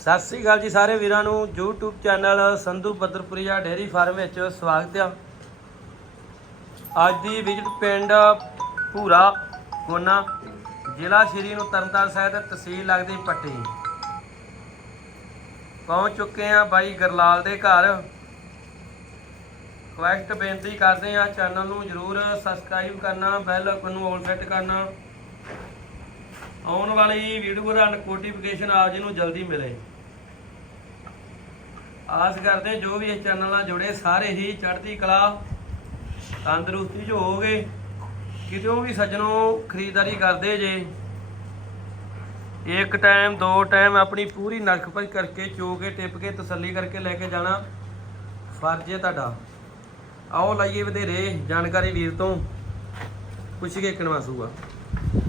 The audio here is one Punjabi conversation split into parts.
ਸਤਿ ਸ੍ਰੀ ਅਕਾਲ ਜੀ ਸਾਰੇ ਵੀਰਾਂ ਨੂੰ, YouTube channel Sandhu Badarpuria dairy farm ਵਿੱਚ ਸਵਾਗਤ ਆ। ਅੱਜ ਦੀ ਵਿਜ਼ਿਟ ਪਿੰਡ ਭੂਰਾ ਕੋਨਾ, ਜ਼ਿਲ੍ਹਾ ਸ਼੍ਰੀ ਨੂੰ ਤਰਨਤਾਰਨ ਸਾਹਿਬ ਤੇ ਤਹਿਸੀਲ ਲੱਗਦੀ ਪੱਟੀ। ਪਹੁੰਚ ਚੁੱਕੇ ਆ ਬਾਈ ਗਰਲਾਲ ਦੇ ਘਰ। ਰਿਕਵੈਸਟ ਬੇਨਤੀ ਕਰਦੇ ਆ, ਚੈਨਲ ਨੂੰ ਜਰੂਰ ਸਬਸਕ੍ਰਾਈਬ ਕਰਨਾ ਬੈਲ ਆਈਕਨ ਨੂੰ ਆਲ ਸੈੱਟ ਕਰਨਾ। ਆਉਣ ਵਾਲੀ ਵੀਡੀਓ ਦਾ ਨੋਟੀਫਿਕੇਸ਼ਨ ਆਪ ਜੀ ਨੂੰ ਜਲਦੀ ਮਿਲੇ। ਆਸ ਕਰਦੇ ਜੋ ਵੀ ਇਸ ਚੈਨਲ ਨਾਲ ਜੁੜੇ, ਸਾਰੇ ਹੀ ਚੜ੍ਹਦੀ ਕਲਾ, ਤੰਦਰੁਸਤੀ ਚ ਹੋਵੋਗੇ। ਕਿਤੋਂ ਵੀ ਸੱਜਣੋਂ ਖਰੀਦਦਾਰੀ ਕਰਦੇ ਜੇ। ਇੱਕ ਟਾਈਮ ਦੋ ਟਾਈਮ ਆਪਣੀ ਪੂਰੀ ਨਰਖ ਭਜ ਕਰਕੇ ਚੋ ਕੇ ਟਿਪ ਕੇ ਤਸੱਲੀ ਕਰਕੇ ਲੈ ਕੇ ਜਾਣਾ ਫਰਜ਼ ਹੈ ਤੁਹਾਡਾ। ਆਓ ਲਾਈਏ ਵਧੇਰੇ। ਜਾਣਕਾਰੀ ਵੀਰ ਤੋਂ ਪੁੱਛ ਕੇ ਕਿਨਵਾਸੂਗਾ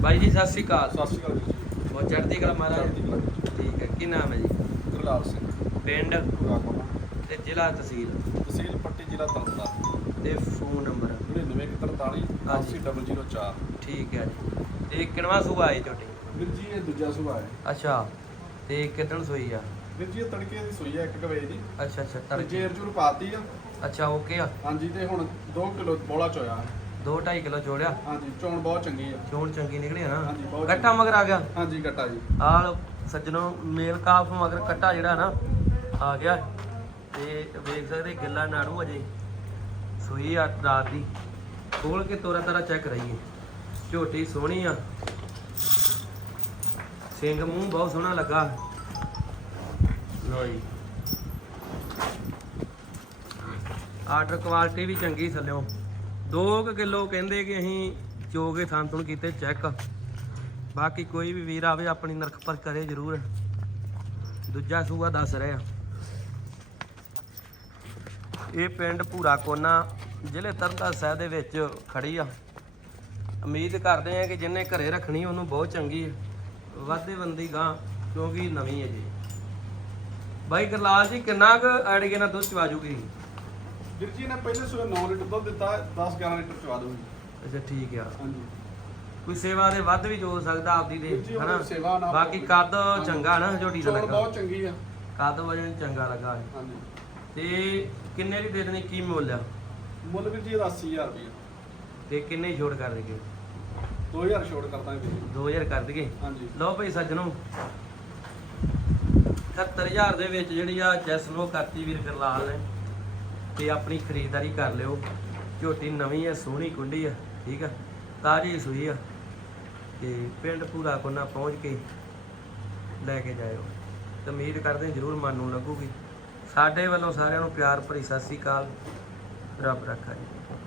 ਬਾਈ ਜੀ ਸਤਿ ਸ਼੍ਰੀ ਅਕਾਲ। ਸਤਿ ਸ਼੍ਰੀ ਅਕਾਲ ਜੀ। ਬਹੁਤ ਚੜ੍ਹਦੀ ਕਲਾ ਮਹਾਰਾਜ। ਚੜ੍ਹਦੀ ਕਲਾ। ਜੀ। ਠੀਕ ਹੈ ਕੀ ਨਾਮ ਹੈ ਜੀ? ਗੁਰਲਾਲ ਸਿੰਘ। ਪਿੰਡ? ਪੂਰਾ ਕੋਨਾ ਤੇ ਜ਼ਿਲ੍ਹਾ ਤਹਿਸੀਲ? ਤਹਿਸੀਲ ਪੱਟੀ ਜ਼ਿਲ੍ਹਾ ਤਰਨਤਾਰਨ ਤੇ ਫੋਨ ਨੰਬਰ? 9943 ਹਾਂਜੀ। 80004 ਠੀਕ ਹੈ ਜੀ। ਤੇ ਕਿਨਵਾ ਸੂਆ ਹੈ ਝੋਟੀ ਵੀਰ ਜੀ ਇਹ ਦੂਜਾ ਸੁਭਾ ਹੈ। ਅੱਛਾ। ਤੇ ਕਿਦਣ ਸੋਈ ਆ? ਵੀਰ ਜੀ ਇਹ ਤੜਕੇ ਦੀ ਸੋਈ ਹੈ 1 ਵਜੇ ਦੀ। ਅੱਛਾ ਅੱਛਾ ਤੇ ਤੜਕੇ। ਜੇਰ ਜੂਰ ਪਾਤੀ ਆ। ਅੱਛਾ ਓਕੇ ਆ। ਹਾਂਜੀ ਤੇ ਹੁਣ 2 ਕਿਲੋ ਬੋਲਾ ਚੋਇਆ ਹੈ। 2.5 ਕਿਲੋ ਜੋੜਿਆ। ਹਾਂਜੀ ਚੋਣ ਬਹੁਤ ਚੰਗੀ ਆ। ਚੋਣ ਚੰਗੀ ਨਿਕਲੀ ਆ ਨਾ। ਹਾਂਜੀ, ਬਹੁਤ ਕੱਟਾ ਮਗਰ ਆ ਗਿਆ। ਹਾਂਜੀ ਗੱਟਾ ਜੀ। ਆਲ ਸੱਜਣੋ ਮੇਲ ਕਾਫ ਮਗਰ ਕੱਟਾ ਜਿਹੜਾ ਨਾ ਆ ਗਿਆ। ਤੇ ਵੇਖ ਸਕਦੇ ਗਿੱਲਾ ਨਾੜੂ ਅਜੇ। ਸੂਈ ਆ ਰਾਤ ਦੀ। ਖੋਲ ਕੇ ਤੋਰਾ ਤਾਰਾ ਚੈੱਕ ਕਰਾਈਏ। ਝੋਟੀ ਸੋਹਣੀ ਆ। ਸਿੰਘ ਮੂੰਹ ਬਹੁਤ ਸੋਹਣਾ ਲੱਗਾ। ਲੋ ਜੀ। ਆਰਡਰ ਕੁਆਲਿਟੀ ਵੀ ਚੰਗੀ ਥੱਲਿਓ। 2 ਕਿਲੋ ਕਹਿੰਦੇ ਕਿ ਅਸੀਂ ਚੋ ਕੇ ਥਾਂ ਤੁਣ ਕੀਤੇ ਚੈੱਕ ਬਾਕੀ ਕੋਈ ਵੀ ਵੀਰ ਆਵੇ, ਆਪਣੀ ਨਰਖ ਪਰ ਕਰੇ ਜ਼ਰੂਰ। ਦੂਜਾ ਸੂਆ ਦੱਸ ਰਿਹਾ। ਇਹ ਪਿੰਡ ਭੂਰਾ ਕੋਨਾ, ਜ਼ਿਲ੍ਹੇ ਤਰਨਤਾਰਨ ਸਾਹਿਬ ਦੇ ਵਿੱਚ ਖੜੀ ਆ। ਉਮੀਦ ਕਰਦੇ ਆ ਕਿ ਜਿੰਨੇ ਘਰੇ ਰੱਖਣੀ, ਉਹਨੂੰ ਬਹੁਤ ਚੰਗੀ ਹੈ ਵਾਧੇ ਬੰਦੀ ਗਾਂ, ਕਿਉਂਕਿ ਨਵੀਂ ਹੈ ਜੀ। ਬਾਈ ਗਰਲਾਲ ਜੀ, ਕਿੰਨਾ ਕੁ ਐਡਗੇ ਨਾਲ ਦੁੱਧ ਚਵਾ ਜੂਗੀ? ਵੀਰ ਜੀ ਨੇ ਪਹਿਲੇ ਸਵੇਰ 9 ਲੀਟਰ ਦੁੱਧ ਦਿੱਤਾ 10 11 ਲੀਟਰ ਚਵਾ ਦੂੰਗੀ ਅੱਛਾ ਠੀਕ ਆ। ਹਾਂਜੀ। ਕੋਈ ਸੇਵਾ ਦੇ ਵੱਧ ਵੀ ਜੋ ਸਕਦਾ ਆਪਦੀ ਦੇ ਵੀਰ ਜੀ, ਉਹ ਹਨਾ? ਸੇਵਾ ਨਾਲ- ਬਾਕੀ ਕੱਦ ਚੰਗਾ ਨਾ ਝੋਟੀ ਦਾ ਚੋਣ ਲੱਗਾ। ਬਹੁਤ ਚੰਗੀ ਆ। ਕੱਦ ਵਜਨ ਚੰਗਾ ਲੱਗਾ। ਹੈ। ਹਾਂਜੀ। ਤੇ ਕਿੰਨੇ ਦੀ ਦੇ ਦੇਣੀ ਕੀ ਮੁੱਲ ਆ? ਮੁੱਲ ਵੀਰ ਜੀ ਇਹਦਾ 80000 ਰੁਪਏ ਤੇ ਕਿੰਨੇ ਹੀ ਛੋੜ ਕਰ ਦੇਗੇ 2000 ਛੋੜ ਕਰ ਦਾਂਗੇ ਵੀਰ ਜੀ। 2000 ਕਰ ਦੇਗੇ ਹਾਂਜੀ। ਲਓ ਭਾਈ ਸੱਜਣੋ। 70000 ਦੇ ਵਿੱਚ ਜਿਹੜੀ ਆ ਜੈਸਨੋ ਕਰਤੀ ਵੀਰ ਗਰਲਾਲ ਨੇ। ਤੇ ਆਪਣੀ ਖਰੀਦਦਾਰੀ ਕਰ ਲਿਓ। ਝੋਟੀ ਨਵੀਂ ਆ, ਸੋਹਣੀ ਕੁੰਡੀ ਆ, ਠੀਕ ਆ? ਤਾਜੀ ਸੂਈ ਆ। ਤੇ ਪਿੰਡ ਪੂਰਾ ਕੋਨਾ ਪਹੁੰਚ ਕੇ ਲੈ ਕੇ ਜਾਇਓ। ਤੇ ਉਮੀਦ ਕਰਦੇ ਜਰੂਰ ਮਨ ਨੂੰ ਲੱਗੂਗੀ। ਸਾਡੇ ਵੱਲੋਂ ਸਾਰਿਆਂ ਨੂੰ ਪਿਆਰ ਭਰੀ ਸਤਿ ਸ੍ਰੀ ਅਕਾਲ। ਰੱਬ ਰੱਖਾ ਜੀ।